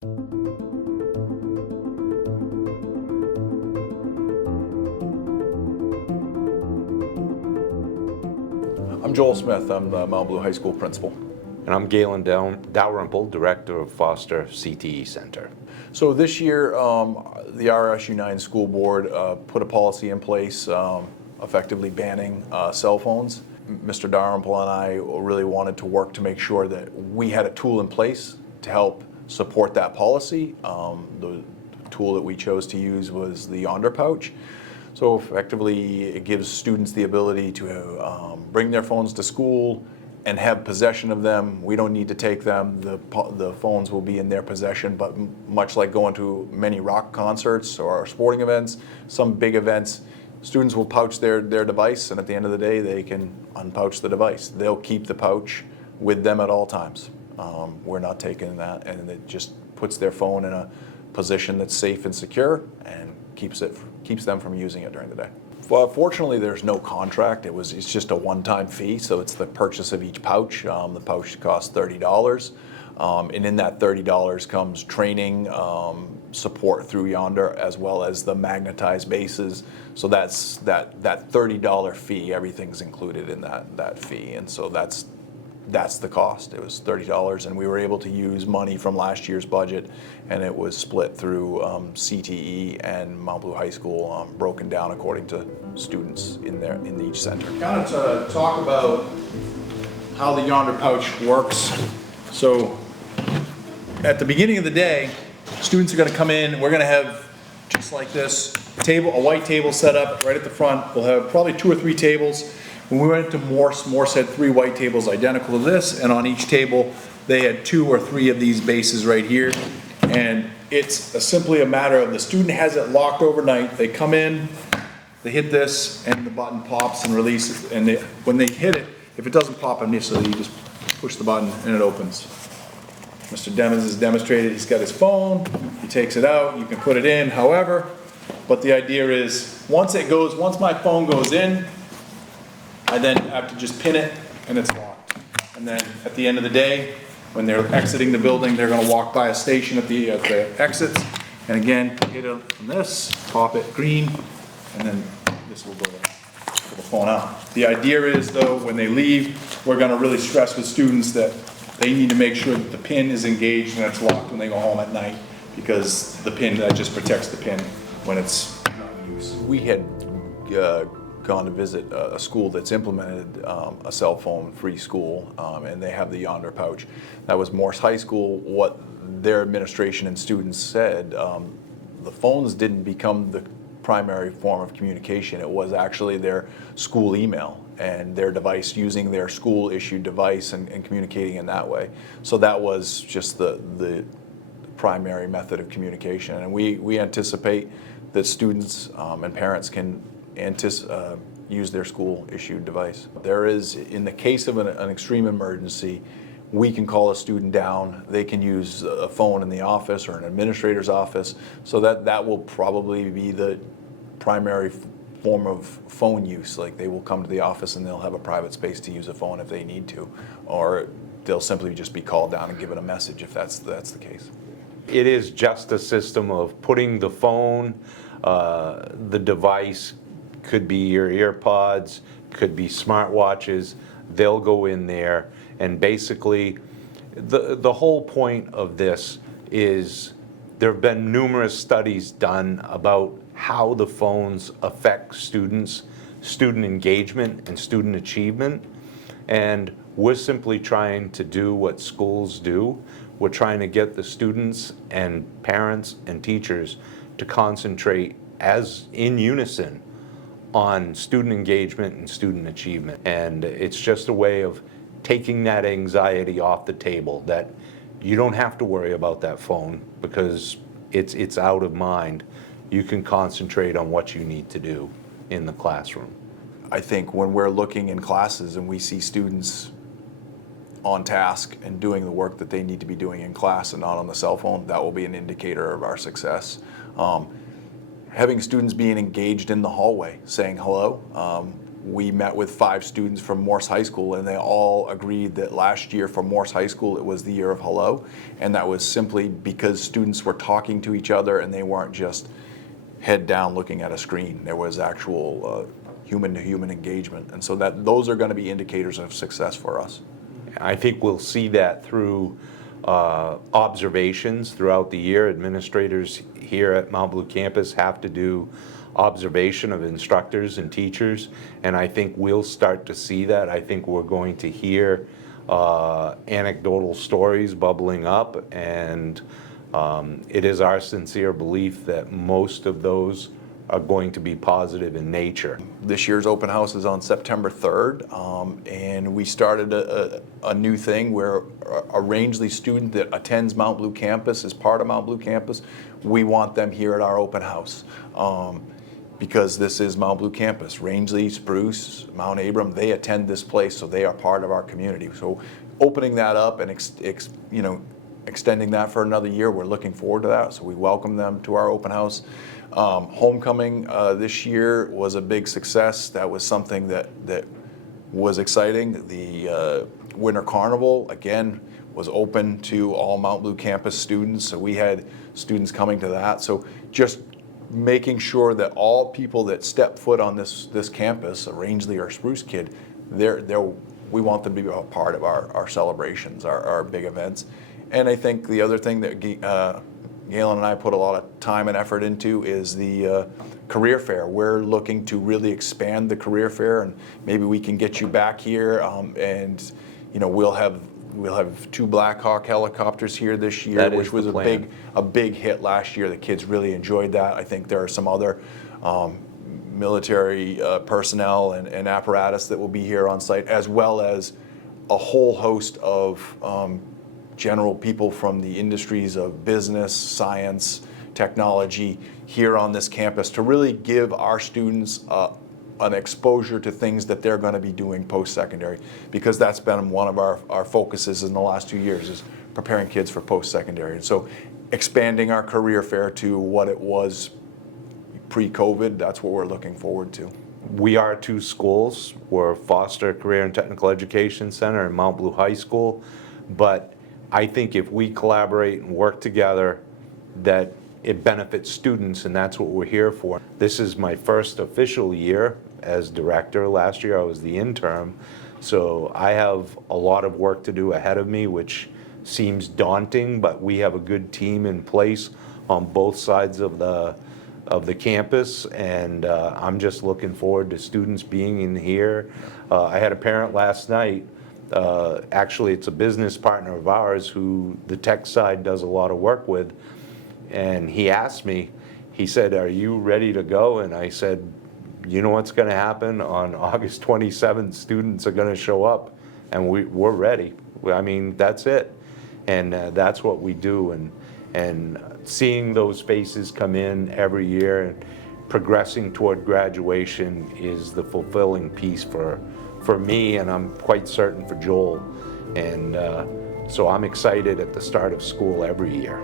I'm Joel Smith. I'm the Mount Blue High School principal. And I'm Galen Dalrymple, Director of Foster CTE Center. So this year, the RSU9 School Board put a policy in place effectively banning cell phones. Mr. Dalrymple and I really wanted to work to make sure that we had a tool in place to help support that policy. The tool that we chose to use was the Yonder pouch. So effectively, it gives students the ability to bring their phones to school and have possession of them. We don't need to take them. The phones will be in their possession, but much like going to many rock concerts or sporting events, some big events, students will pouch their device, and at the end of the day, they can unpouch the device. They'll keep the pouch with them at all times. We're not taking that, and it just puts their phone in a position that's safe and secure and keeps them from using it during the day. Well, fortunately, there's no contract. It's just a one-time fee, so it's the purchase of each pouch. The pouch costs $30, and in that $30 comes training, support through Yonder, as well as the magnetized bases. So that's that $30 fee. Everything's included in that fee, and so that's the cost. It was $30, and we were able to use money from last year's budget, and it was split through CTE and Mount Blue High School, broken down according to students in each center. Kind of to talk about how the Yonder pouch works. So at the beginning of the day, students are going to come in. We're going to have, just like this, a white table set up right at the front. We'll have probably 2 or 3 tables. When we went to Morse had 3 white tables identical to this, and on each table they had 2 or 3 of these bases right here. And it's simply a matter of the student has it locked overnight. They come in, they hit this, and the button pops and releases. And when they hit it, if it doesn't pop initially, you just push the button and it opens. Mr. Demons has demonstrated he's got his phone, he takes it out, you can put it in, however, but the idea is once my phone goes in, I then have to just pin it and it's locked. And then at the end of the day, when they're exiting the building, they're going to walk by a station at the exits. And again, hit it on this, pop it green, and then this will go to the phone out. The idea is though, when they leave, we're going to really stress with students that they need to make sure that the pin is engaged and it's locked when they go home at night, because that just protects the pin when it's not in use. We had gone to visit a school that's implemented a cell phone free school, and they have the Yonder pouch. That was Morse High School. What their administration and students said, the phones didn't become the primary form of communication. It was actually their school email and their device, using their school issued device and communicating in that way. So that was just the primary method of communication, and we anticipate that students and parents can use their school-issued device. There is, in the case of an extreme emergency, we can call a student down. They can use a phone in the office or an administrator's office, so that will probably be the primary form of phone use. Like, they will come to the office and they'll have a private space to use a phone if they need to, or they'll simply just be called down and given a message if that's the case. It is just a system of putting the phone, the device, could be your earpods, could be smartwatches, they'll go in there, and basically the whole point of this is there have been numerous studies done about how the phones affect student engagement and student achievement, and we're simply trying to do what schools do. We're trying to get the students and parents and teachers to concentrate as in unison on student engagement and student achievement. And it's just a way of taking that anxiety off the table, that you don't have to worry about that phone because it's out of mind. You can concentrate on what you need to do in the classroom. I think when we're looking in classes and we see students on task and doing the work that they need to be doing in class and not on the cell phone, that will be an indicator of our success. Having students being engaged in the hallway, saying hello. we met with 5 students from Morse High School, and they all agreed that last year for Morse High School it was the year of hello, and that was simply because students were talking to each other and they weren't just head down looking at a screen. There was actual human-to-human engagement, and so those are going to be indicators of success for us. I think we'll see that through observations throughout the year. Administrators here at Mount Blue campus have to do observation of instructors and teachers, and I think we'll start to see that. I think we're going to hear anecdotal stories bubbling up, and it is our sincere belief that most of those are going to be positive in nature. This year's open house is on September 3rd, and we started a new thing where a Rangeley student that attends Mount Blue campus, is part of Mount Blue campus, we want them here at our open house. Because this is Mount Blue campus. Rangeley, Spruce, Mount Abram, they attend this place, so they are part of our community. So opening that up and extending that for another year, we're looking forward to that. So we welcome them to our open house. Homecoming this year was a big success. That was something that was exciting. The Winter Carnival, again, was open to all Mount Blue campus students. So we had students coming to that. So just making sure that all people that step foot on this campus, a Rangeley or Spruce kid, we want them to be a part of our celebrations, our big events. And I think the other thing that Galen and I put a lot of time and effort into is the career fair. We're looking to really expand the career fair, and maybe we can get you back here, and we'll have 2 Black Hawk helicopters here this year, which was a big hit last year. The kids really enjoyed that. I think there are some other military personnel and apparatus that will be here on site, as well as a whole host of general people from the industries of business, science, technology here on this campus to really give our students an exposure to things that they're going to be doing post-secondary, because that's been one of our focuses in the last 2 years, is preparing kids for post-secondary. And so expanding our career fair to what it was pre-COVID, that's what we're looking forward to. We are 2 schools. We're Foster Career and Technical Education Center and Mount Blue High School, but I think if we collaborate and work together, that it benefits students, and that's what we're here for. This is my first official year as director. Last year I was the interim, so I have a lot of work to do ahead of me, which seems daunting, but we have a good team in place on both sides of the campus, and I'm just looking forward to students being in here. I had a parent last night, actually it's a business partner of ours who the tech side does a lot of work with, and he asked me, he said, "Are you ready to go?" And I said, "You know what's going to happen on August 27th, students are going to show up, and we're ready." I mean, that's it, and that's what we do, and seeing those faces come in every year and progressing toward graduation is the fulfilling piece for me, and I'm quite certain for Joel, and so I'm excited at the start of school every year.